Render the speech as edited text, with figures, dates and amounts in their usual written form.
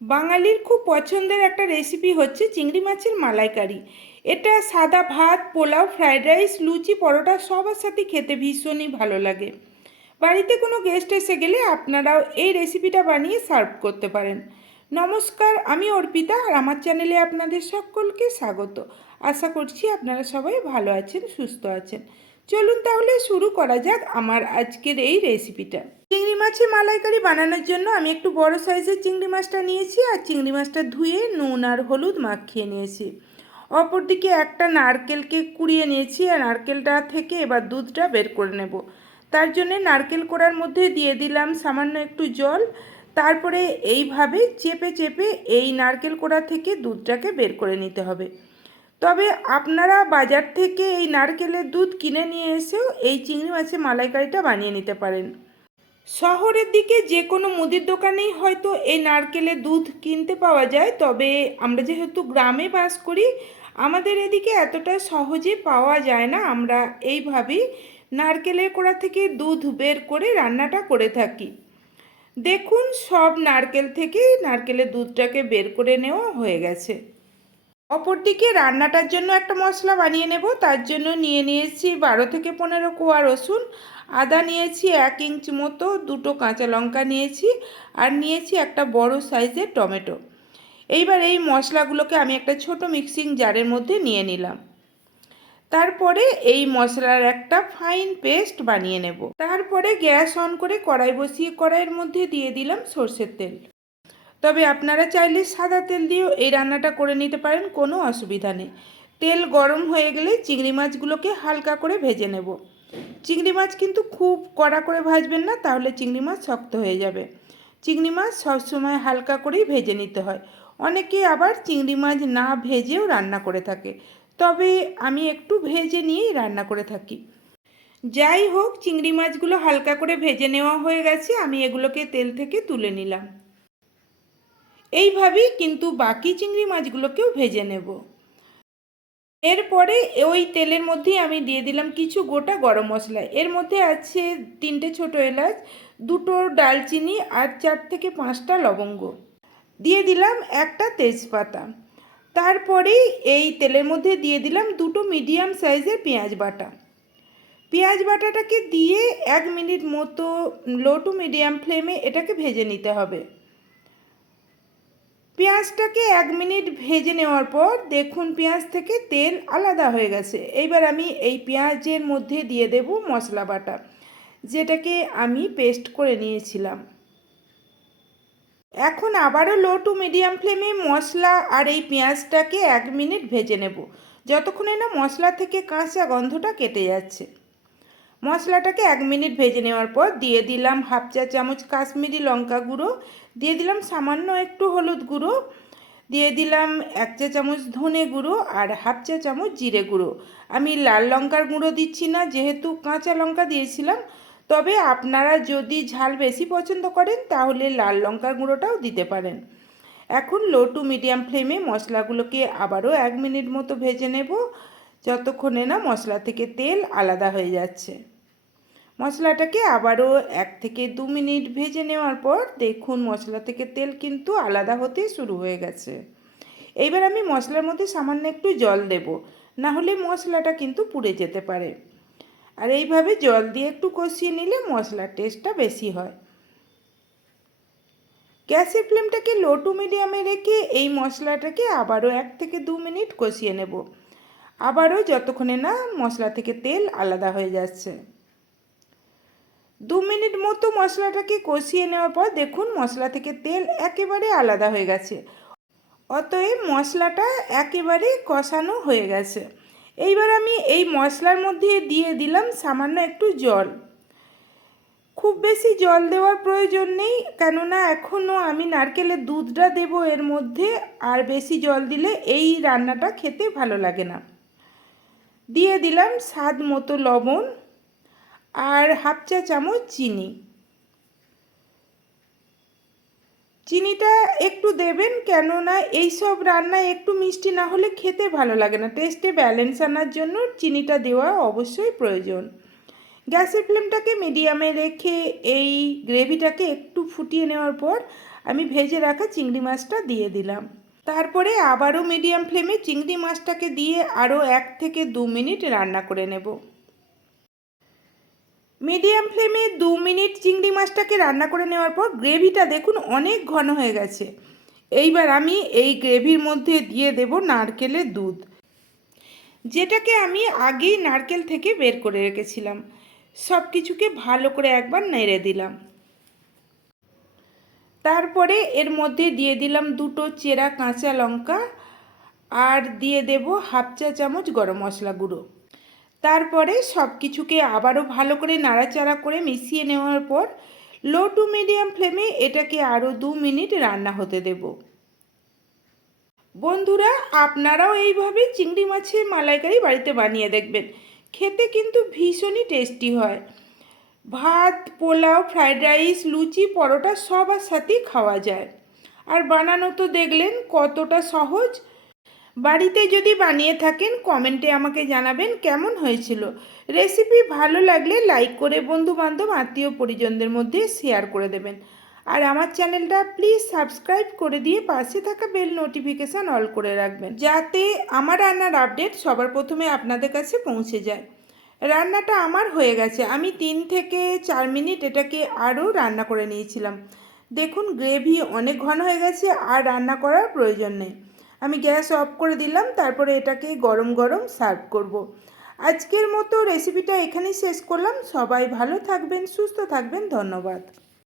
বাঙালির খুব পছন্দের একটা রেসিপি হচ্ছে চিংড়ি মাছের মালাইকারি। এটা সাদা ভাত, পোলাও, ফ্রায়েড রাইস, লুচি, পরোটা সবার সাথে খেতে ভীষণই ভালো লাগে। বাড়িতে কোনো গেস্ট এসে গেলে আপনারাও এই রেসিপিটা বানিয়ে সার্ভ করতে পারেন। নমস্কার, আমি অর্পিতা আর আমার চ্যানেলে আপনাদের সকলকে স্বাগত। আশা করছি আপনারা সবাই ভালো আছেন, সুস্থ আছেন। চলুন তাহলে শুরু করা যাক আমার আজকের এই রেসিপিটা। চিংড়ি মাছের মালাইকারি বানানোর জন্য আমি একটু বড় সাইজের চিংড়ি মাছটা নিয়েছি আর চিংড়ি মাছটা ধুয়ে নুন আর হলুদ মাখিয়ে নিয়েছি। অপরদিকে একটা নারকেলকে কুড়িয়ে নিয়েছি আর নারকেলটা থেকে এবার দুধটা বের করে নেব। তার জন্য নারকেল কোড়ার মধ্যে দিয়ে দিলাম সামান্য একটু জল। তারপরে এইভাবে চেপে চেপে এই নারকেল কোড়া থেকে দুধটাকে বের করে নিতে হবে। তবে আপনারা বাজার থেকে এই নারকেলের দুধ কিনে নিয়ে এসেও এই চিংড়ি মাছের মালাইকারিটা বানিয়ে নিতে পারেন। শহরের দিকে যে কোনো মুদির দোকানেই হয়তো এই নারকেলের দুধ কিনতে পাওয়া যায়, তবে আমরা যেহেতু গ্রামে বাস করি আমাদের এদিকে এতটা সহজে পাওয়া যায় না। আমরা এইভাবেই নারকেলের কোড়া থেকে দুধ বের করে রান্নাটা করে থাকি। দেখুন, সব নারকেল থেকে নারকেলের দুধটাকে বের করে নেওয়া হয়ে গেছে। অপরদিকে রান্নাটার জন্য একটা মশলা বানিয়ে নেব। তার জন্য নিয়ে নিয়েছি 12 থেকে 15 কোয়া রসুন, আদা নিয়েছি 1 ইঞ্চ মতো, দুটো কাঁচা লঙ্কা নিয়েছি আর নিয়েছি একটা বড় সাইজের টমেটো। এইবার এই মশলাগুলোকে আমি একটা ছোট মিক্সিং জারের মধ্যে নিয়ে নিলাম। তারপরে এই মশলার একটা ফাইন পেস্ট বানিয়ে নেব। তারপরে গ্যাস অন করে কড়াই বসিয়ে কড়াইয়ের মধ্যে দিয়ে দিলাম সর্ষের তেল। তবে আপনারা চাইলে সাদা তেল দিয়েও এই রান্নাটা করে নিতে পারেন, কোনো অসুবিধা নেই। তেল গরম হয়ে গেলে চিংড়ি মাছগুলোকে হালকা করে ভেজে নেব। চিংড়ি মাছ কিন্তু খুব কড়া করে ভাজবেন না, তাহলে চিংড়ি মাছ শক্ত হয়ে যাবে। চিংড়ি মাছ সবসময় হালকা করেই ভেজে নিতে হয়। অনেকে আবার চিংড়ি মাছ না ভেজেও রান্না করে থাকে, তবে আমি একটু ভেজে নিয়েই রান্না করে থাকি। যাই হোক, চিংড়ি মাছগুলো হালকা করে ভেজে নেওয়া হয়ে গেছে, আমি এগুলোকে তেল থেকে তুলে নিলাম। এইভাবেই কিন্তু বাকি চিংড়ি মাছগুলোকেও ভেজে নেব। এরপরে ওই তেলের মধ্যেই আমি দিয়ে দিলাম কিছু গোটা গরম মশলা। এর মধ্যে আছে 3টে ছোটো এলাচ, 2টো ডালচিনি আর 4 থেকে 5টা লবঙ্গ। দিয়ে দিলাম একটা তেজপাতা। তারপরেই এই তেলের মধ্যে দিয়ে দিলাম 2টো মিডিয়াম সাইজের পেঁয়াজ বাটা। পেঁয়াজ বাটাটাকে দিয়ে 1 মিনিট মতো লো টু মিডিয়াম ফ্লেমে এটাকে ভেজে নিতে হবে। পেঁয়াজটাকে 1 মিনিট ভেজে নেওয়ার পর দেখুন পেঁয়াজ থেকে তেল আলাদা হয়ে গেছে। এইবার আমি এই পেঁয়াজের মধ্যে দিয়ে দেব মশলা বাটা, যেটাকে আমি পেস্ট করে নিয়েছিলাম। এখন আবারও লো টু মিডিয়াম ফ্লেমে মশলা আর এই পেঁয়াজটাকে 1 মিনিট ভেজে নেব, যতক্ষণে না মশলা থেকে কাঁচা গন্ধটা কেটে যাচ্ছে। মশলাটাকে 1 মিনিট ভেজে নেওয়ার পর দিয়ে দিলাম 1/2 চা চামচ কাশ্মীরি লঙ্কা গুঁড়ো, দিয়ে দিলাম সামান্য একটু হলুদ গুঁড়ো, দিয়ে দিলাম 1 চা চামচ ধনে গুঁড়ো আর 1/2 চা চামচ জিরে গুঁড়ো। আমি লাল লঙ্কার গুঁড়ো দিচ্ছি না, যেহেতু কাঁচা লঙ্কা দিয়েছিলাম। তবে আপনারা যদি ঝাল বেশি পছন্দ করেন তাহলে লাল লঙ্কার গুঁড়োটাও দিতে পারেন। এখন লো টু মিডিয়াম ফ্লেমে মশলাগুলোকে আবারও 1 মিনিট মতো ভেজে নেব, যতক্ষণে না মশলা থেকে তেল আলাদা হয়ে যাচ্ছে। মশলাটাকে আবারও 1 থেকে 2 মিনিট ভেজে নেওয়ার পর দেখুন মশলা থেকে তেল কিন্তু আলাদা হতে শুরু হয়ে গেছে। এইবার আমি মশলার মধ্যে সামান্য একটু জল দেব, না হলে মশলাটা কিন্তু পুড়ে যেতে পারে। আর এইভাবে জল দিয়ে একটু কষিয়ে নিলে মশলার টেস্টটা বেশি হয়। গ্যাসের ফ্লেমটাকে লো টু মিডিয়ামে রেখে এই মশলাটাকে আবারও 1 থেকে 2 মিনিট কষিয়ে নেব, আবারও যতক্ষণে না মশলা থেকে তেল আলাদা হয়ে যাচ্ছে। 2 মিনিট মতো মশলাটাকে কষিয়ে নেওয়ার পর দেখুন মশলা থেকে তেল একেবারে আলাদা হয়ে গেছে। অতএব মশলাটা একেবারে কষানো হয়ে গেছে। এইবার আমি এই মশলার মধ্যে দিয়ে দিলাম সামান্য একটু জল। খুব বেশি জল দেওয়ার প্রয়োজন নেই, কেননা এখনও আমি নারকেলের দুধটা দেব এর মধ্যে, আর বেশি জল দিলে এই রান্নাটা খেতে ভালো লাগে না। দিয়ে দিলাম স্বাদ মতো লবণ আর 1/2 চা চামচ চিনি। চিনিটা একটু দেবেন, কেননা এইসব রান্নায় একটু মিষ্টি না হলে খেতে ভালো লাগে না। টেস্টে ব্যালেন্স আনার জন্য চিনিটা দেওয়া অবশ্যই প্রয়োজন। গ্যাসের ফ্লেমটাকে মিডিয়ামে রেখে এই গ্রেভিটাকে একটু ফুটিয়ে নেওয়ার পর আমি ভেজে রাখা চিংড়ি মাছটা দিয়ে দিলাম। তারপরে আবারও মিডিয়াম ফ্লেমে চিংড়ি মাছটাকে দিয়ে আরও 1 থেকে 2 মিনিট রান্না করে নেব। মিডিয়াম ফ্লেমে 2 মিনিট চিংড়ি মাছটাকে রান্না করে নেওয়ার পর গ্রেভিটা দেখুন অনেক ঘন হয়ে গেছে। এইবার আমি এই গ্রেভির মধ্যে দিয়ে দেব নারকেলের দুধ, যেটাকে আমি আগেই নারকেল থেকে বের করে রেখেছিলাম। সব কিছুকে ভালো করে একবার নেড়ে দিলাম। তারপরে এর মধ্যে দিয়ে দিলাম 2টো চেরা কাঁচা লঙ্কা আর দিয়ে দেব 1/2 চা চামচ গরম মশলা গুঁড়ো। তারপরে সব কিছুকে আবারও ভালো করে নাড়াচাড়া করে মিশিয়ে নেওয়ার পর লো টু মিডিয়াম ফ্লেমে এটাকে আরও 2 মিনিট রান্না হতে দেব। বন্ধুরা, আপনারাও এইভাবে চিংড়ি মাছের মালাইকারি বাড়িতে বানিয়ে দেখবেন, খেতে কিন্তু ভীষণই টেস্টি হয়। ভাত, পোলাও, ফ্রাইড রাইস, লুচি, পরোটা সবার সাথেই খাওয়া যায়। আর বানানো তো দেখলেন কতটা সহজ। বাড়িতে যদি বানিয়ে থাকেন কমেন্টে আমাকে জানাবেন কেমন হয়েছিল। রেসিপি ভালো লাগলে লাইক করে বন্ধুবান্ধব আত্মীয় পরিজনদের মধ্যে শেয়ার করে দেবেন। আর আমার চ্যানেলটা প্লিজ সাবস্ক্রাইব করে দিয়ে পাশে থাকা বেল নোটিফিকেশান অল করে রাখবেন, যাতে আমার রান্নার আপডেট সবার প্রথমে আপনাদের কাছে পৌঁছে যায়। রান্নাটা আমার হয়ে গেছে। আমি 3 থেকে 4 মিনিট এটাকে আরও রান্না করে নিয়েছিলাম। দেখুন গ্রেভি অনেক ঘন হয়ে গেছে, আর রান্না করার প্রয়োজন নেই। আমি গ্যাস অফ করে দিলাম, তারপরে এটাকে গরম গরম সার্ভ করব। আজকের মতো রেসিপিটা এখানেই শেষ করলাম। সবাই ভালো থাকবেন, সুস্থ থাকবেন। ধন্যবাদ।